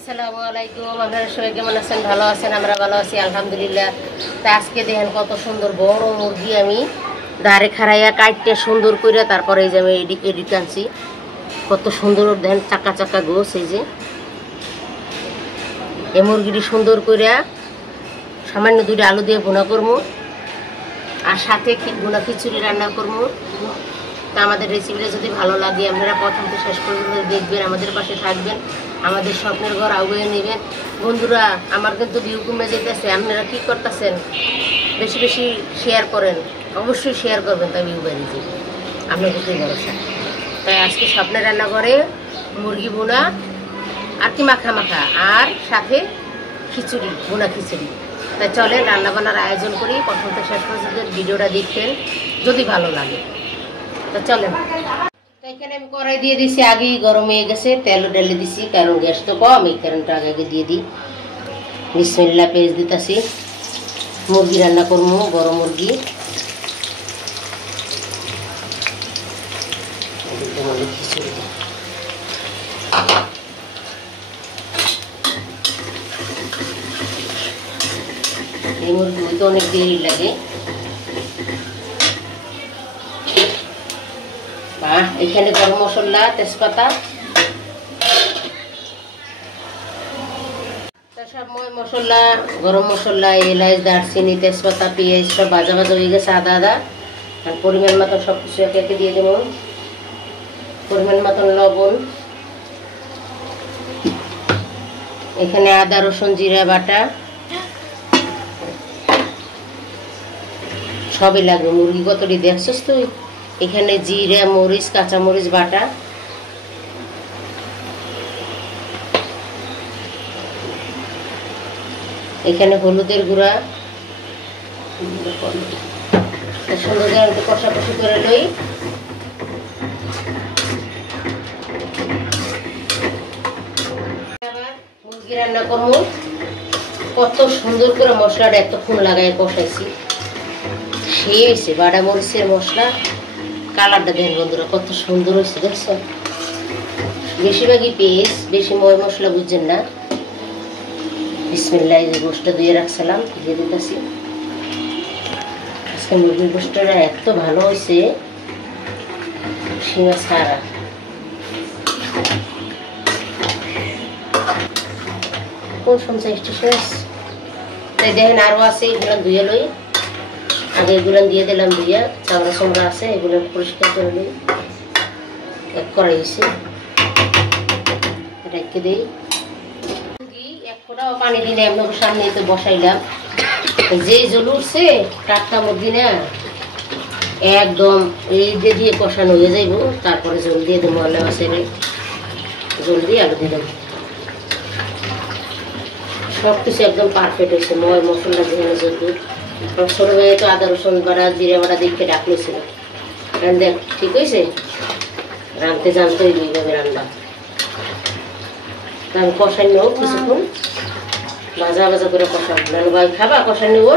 আসসালামু আলাইকুম। আপনারা সবাই কেমন আছেন? ভালো আছেন? আমরা ভালো আছি আলহামদুলিল্লাহ। তা আজকে দেখেন কত সুন্দর বড় মুরগি আমি দাঁড়ে খাড়াইয়া কাটতে সুন্দর করে তারপরে এই যে আমি এডিট আনছি। কত সুন্দর দেখেন চাকা চাকা গোছ। এই যে এই মুরগিটি সুন্দর করে সামান্য দুটো আলু দিয়ে ভুনা করবো আর সাথে ভুনা খিচুড়ি রান্না করবো। তা আমাদের রেসিপিটা যদি ভালো লাগে আপনারা প্রথম থেকে শেষ পর্যন্ত দেখবেন, আমাদের পাশে থাকবেন, আমাদের স্বপ্নের ঘর আগুয়ে নেবেন। বন্ধুরা, আমার কিন্তু ভিউ কমে যেতেছে, আপনারা কী করতেছেন? বেশি বেশি শেয়ার করেন, অবশ্যই শেয়ার করবেন, তাই ভিউ বেড়ে যাবে, আপনার প্রতি ভরসা। তাই আজকে স্বপ্নের রান্নাঘরে মুরগি ভুনা আর কি মাখা মাখা আর সাথে খিচুড়ি, ভুনা খিচুড়ি। তাই চলেন রান্নাবান্নার আয়োজন করি, প্রথম থেকে শেষ পর্যন্ত ভিডিওটা দেখবেন যদি ভালো লাগে। তো চলেন। তো এখানে আমি কড়াই দিয়ে দিছি, আগেই গরম হয়ে গেছে, তেল ঢেলে দিছি, কারণ গ্যাস তো কম, এই কারণটা আগে দিয়ে দিই। বিসমিল্লাহ পেঁয়াজ দিতেছি। মুরগি রান্না করবো, বড় মুরগি। এই মুরগি তো অনেক দেরি লাগে। এখানে গরম মশলা, তেজপাতা, সব মশলা, গরম মশলা, এলাচ, দারচিনি, তেজপাতা, পেঁয়াজ সব ভাজা ভাজা হয়ে গেছে। আদা আদা আর পরিমাণ মতন সব কিছু একে একে দিয়ে দেবো। পরিমাণ মতন লবণ, এখানে আদা রসুন জিরা বাটা সবই লাগবে। মুরগি কতটি দেখছিস তুই? এখানে জিরা, মরিচ, কাঁচা মরিচ বাটা, এখানে হলুদের গুঁড়া, সুন্দর করে কষাকষি করে লই। আবার মুরগি রান্না করবো। কত সুন্দর করে মশলাটা এতক্ষণ লাগাই কষাইছি, সেই হয়েছে। বাটা মরিচের মশলা, কালারটা দেখেন বন্ধুরা কত সুন্দর হয়েছে, দেখছেন? বেশিরভাগই পেঁয়াজ, বেশি ময় মশলা বুঝছেন না। বিসমিল্লাহ, যে গোশটা ধুয়ে রাখছিলাম দিয়ে দিতেছি। আজকে মুরগির গোশটা এত ভালো হয়েছে, সীমা ছাড়া। কোন সমস্যা শেষ? তাই দেখেন আরো আছে, এগুলো ধুয়ে লই। আগে এগুলো দিয়ে দিলাম, ধুইয়া চামড়া চামড়া আছে, এগুলো পরিষ্কার করে নিই। এক কড়াই হয়েছে, রেখে দিই। এক ফোঁটাও পানি দিলে আপনার সামনে তো বসাইলাম। যেই জল উঠছে, টাটকা মুরগি না, একদম এই দিয়ে কষানো হয়ে যাইব। তারপরে জল দিয়ে দেবো, আল্লাহ মাছের জল দিয়ে আলু দিলাম। সব কিছু একদম পারফেক্ট হয়েছে, ময় মশলা দিয়ে জল। ছোটো মেয়ে তো আদা রসুন বাড়া, জিরা বাড়া দেখে ডাকলেছিল। দেখ ঠিক হয়েছে, রাঁধতে জানতে হইবে এইভাবে রান্না। আমি কষাই নেব কিছুক্ষণ, ভাজা ভাজা করে কষাবো। নানু ভাই খাবা কষাই নেব?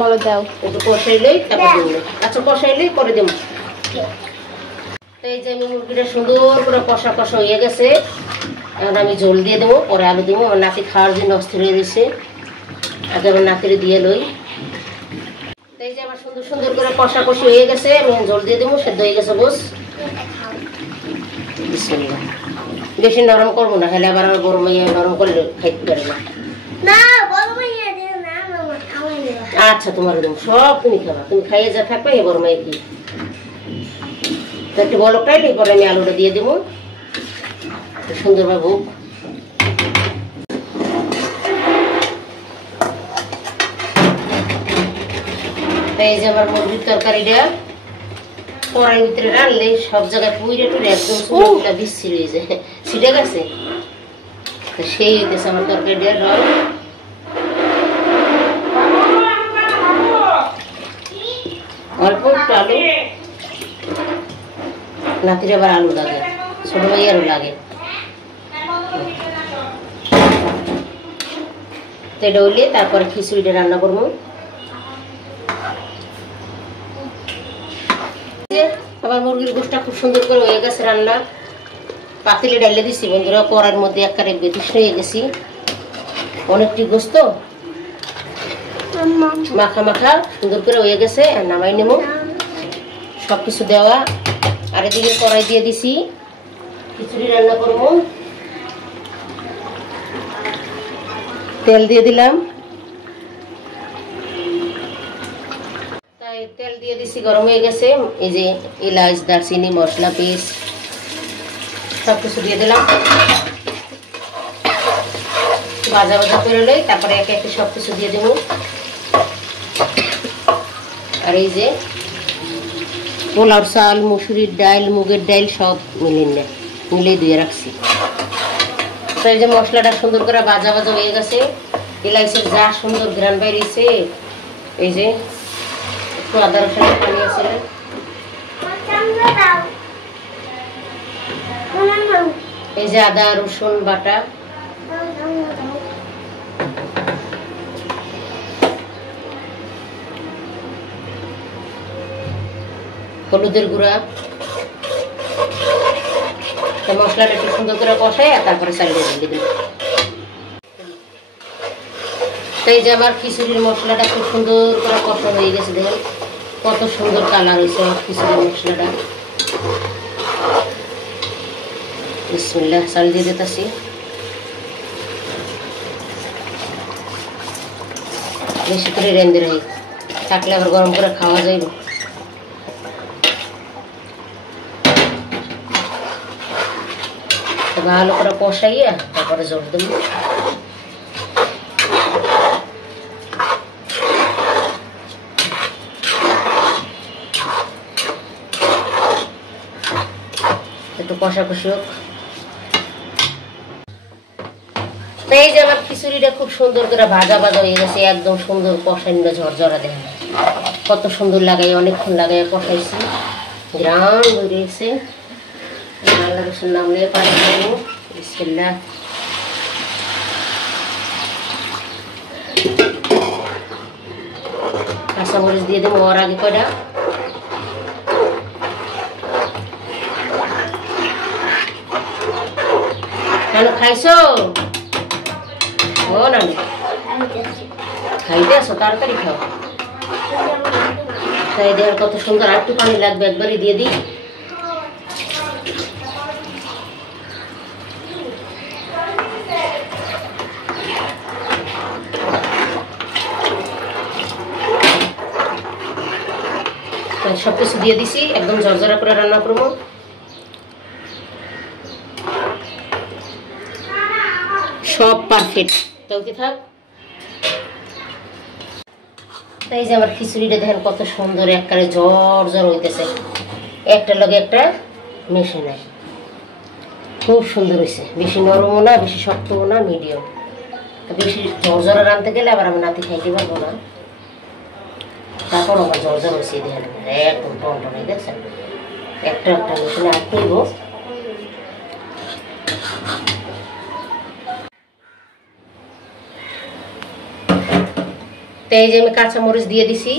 বলো দাও, একটু কষাইলেই তারপর দেবো। আচ্ছা কষাইলেই পরে দেবো। এই যে আমি মুরগিটা সুন্দর করে কষা কষা হয়ে গেছে, এখন আমি জল দিয়ে দেবো, পরে আলু দেবো। আমার নাতি খাওয়ার জন্য অস্থির হয়ে দিয়েছে, আগে আমার নাতিরে দিয়ে লই। এই যে আমার সুন্দর সুন্দর করে কষা কষি হয়ে গেছে, আমি জল দিয়ে দেবো, সেদ্ধ হয়ে গেছে। বস বেশি নরম করবো না, হলে আবার আমার বড় মেয়ে নরম করলে খাইতে পারে না। আচ্ছা তোমার দেবো, সব তুমি খাবা, তুমি খাইয়ে যা থাকবে এ বড় মেয়ে কি। তো একটু বলকটাই পরে আমি আলুটা দিয়ে দেবো সুন্দরভাবে। এই যে আমার মুরগির তরকারিটা কড়াইয়ের ভিতরে রাখলে সব জায়গায় পুইরে টুরে একদম চুলটা বিচ্ছির হয়ে যায়, ছিটে গেছে। সেই হইতেছে আমার তরকারিটা রং। অল্প একটু আলু, নাতির আবার আলু লাগে, ছোট ভাইয়ারও লাগে। তো এটা হইলে তারপরে খিচুড়িটা রান্না করবো। আমার মুরগির গোশটা খুব সুন্দর করে হয়ে গেছে রান্না। পাতিলে ডাইলে দিছি বন্ধুরা, কড়ার মধ্যে একবারে বেতিস হয়ে গেছি, অনেকটি গোস্ত মাখা মাখা সুন্দর করে হয়ে গেছে। আর নামাই নেব সবকিছু দেওয়া। আর এদিকে কড়াই দিয়ে দিছি, খিচুড়ি রান্না করবো। তেল দিয়ে দিলাম, তাই তেল দিয়ে দিছি, গরম হয়ে গেছে। এই যে এলাচ, দারচিনি, মশলা, পেস্ট সবকিছু দিয়ে দিলাম। ভাজা ভাজা করে লই, তারপরে একে একে সবকিছু দিয়ে দেবো। আর এই যে পোলার চাল, মুসুরির ডাল, মুগের ডাল সব মিলিয়ে ধুয়ে রাখছি। তো এই যে মশলাটা সুন্দর করে ভাজা ভাজা হয়ে গেছে, এলাইচের যা সুন্দর ঘ্রাণ বেরিয়েছে। এই যে একটু আদা রসুন পানি আছে, এই যে আদা রসুন বাটা, হলুদের গুঁড়া। মশলাটা একটু সুন্দর করে কষাই আর তারপরে চালিয়ে দিয়ে দেব। তাই যে আমার খিচুড়ির মশলাটা খুব সুন্দর করে কষা হয়ে গেছে, দেখুন কত সুন্দর কালার হয়েছে আমার খিচুড়ির মশলাটা। বিসমিল্লাহ, চাল দিয়ে দিতেছি। বেশি করে রেঁধে রাখি, থাকলে আবার গরম করে খাওয়া যাইব। ভালো করে কষাইয়া তারপরে জল দেব। একটু কষাকষি হোক। এই যে আমার খিচুড়িটা খুব সুন্দর করে ভাজা ভাজা হয়ে গেছে, একদম সুন্দর কষাইনা ঝরঝরা দেখে কত সুন্দর লাগাই, অনেকক্ষণ লাগাই কষাইছি, গ্রাম বেরিয়েছে। আল্লাহ রসুন নাম নিয়ে পানি দেবো। বিসমিল্লাহ। কাঁচামরিচ দিয়ে দেবো ওর আগে কয়টা। কেন খাইছো? ও না খাইতে আসো, তাড়াতাড়ি খাও। তাই দেওয়ার কত সুন্দর। আর একটু পানি লাগবে, একবারই দিয়ে দিই। সবকিছু দিয়ে দিছি, একদম ঝরঝরা করে রান্না করবো। সব পারফেক্ট চলতে থাক। তাই যে আমার খিচুড়িটা দেখেন কত সুন্দর একবারে ঝরঝর হইতেছে, একটার লগে একটা মেশে নাই, খুব সুন্দর হয়েছে। বেশি নরমও না, বেশি শক্তও না, মিডিয়াম। বেশি ঝরঝরা রাঁধতে গেলে আবার আমি নাতি খাইতে পারবো না। তারপর আমার ঝরঝর হয়েছে, দেখেন একদম টনটন হয়ে দেখছেন। একটা একটা মেশিনে আর করব। তাই যে আমি কাঁচামরিচ দিয়ে দিছি,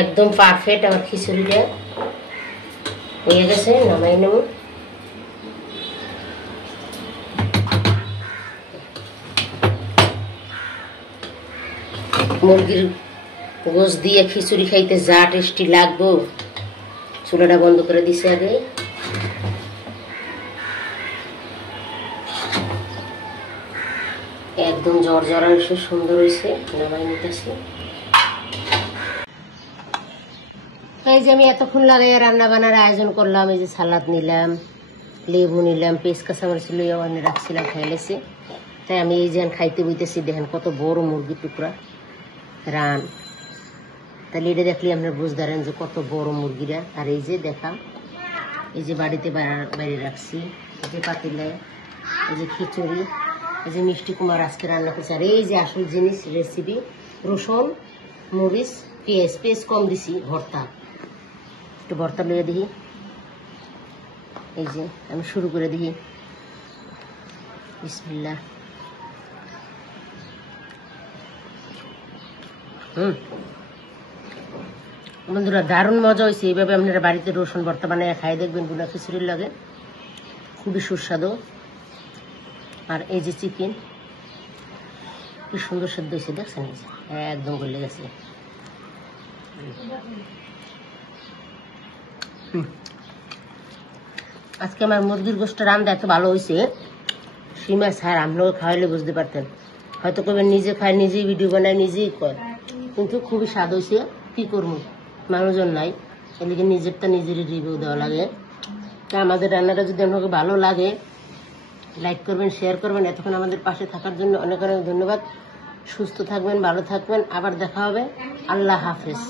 একদম পারফেক্ট আমার খিচুড়িটা হয়ে গেছে। নামাই নেব। মুরগির গোশ দিয়ে খিচুড়ি খাইতে যা টেস্টি লাগবো। চুলাটা বন্ধ করে দিছে আগে। একদম ঝরঝরা হয়েছে, সুন্দর হয়েছে। নামাই নিতেছি। এই যে আমি এতক্ষণ লাগাই রান্না বান্নার আয়োজন করলাম। এই যে সালাদ নিলাম, লেবু নিলাম, পেঁয়াজ কাঁচামরিচ লইয়া ওখানে রাখছিলাম, খাইলেছি। তাই আমি এই যে খাইতে বইতেছি। দেখেন কত বড় মুরগির টুকরা রান। তাহলে এটা দেখলে আপনারা বুঝতে পারেন যে কত বড় মুরগিরা। আর এই যে দেখা, এই যে বাড়িতে বাইরে রাখছি, এই যে পাতিলায়, এই যে খিচুড়ি, এই যে মিষ্টি কুমার আজকে রান্না করছি। আর এই যে আসল জিনিস রেসিপি, রসুন, মরিচ, পেঁয়াজ। পেঁয়াজ কম দিছি, ভর্তা। একটু ভর্তা লইয়া দিই। এই যে আমি শুরু করে দিই। বিসমিল্লাহ। বন্ধুরা দারুণ মজা হয়েছে। এইভাবে আপনারা বাড়িতে রসুন ভর্তা বানায় খাই দেখবেন গুনা খিচুড়ির লাগে। খুবই সুস্বাদু। আর এই যে চিকেন কি সুন্দর সেদ্ধ হয়েছে, দেখছেন? একদম গলে গেছে। আজকে আমার মুরগির গোশত রান্না এত ভালো হয়েছে, সীমা স্যার আপনাকে খাওয়াইলে বুঝতে পারতেন। হয়তো কবে নিজে খায়, নিজেই ভিডিও বানায়, নিজেই কয়, কিন্তু খুবই স্বাদ হয়েছে। কি করবো, মানুষজন নাই, এদিকে নিজেরটা নিজেরই রিভিউ দেওয়া লাগে। তা আমাদের রান্নাটা যদি আপনাকে ভালো লাগে, লাইক করবেন, শেয়ার করবেন। এতক্ষণ আমাদের পাশে থাকার জন্য অনেক অনেক ধন্যবাদ। সুস্থ থাকবেন, ভালো থাকবেন, আবার দেখা হবে। আল্লাহ হাফেজ।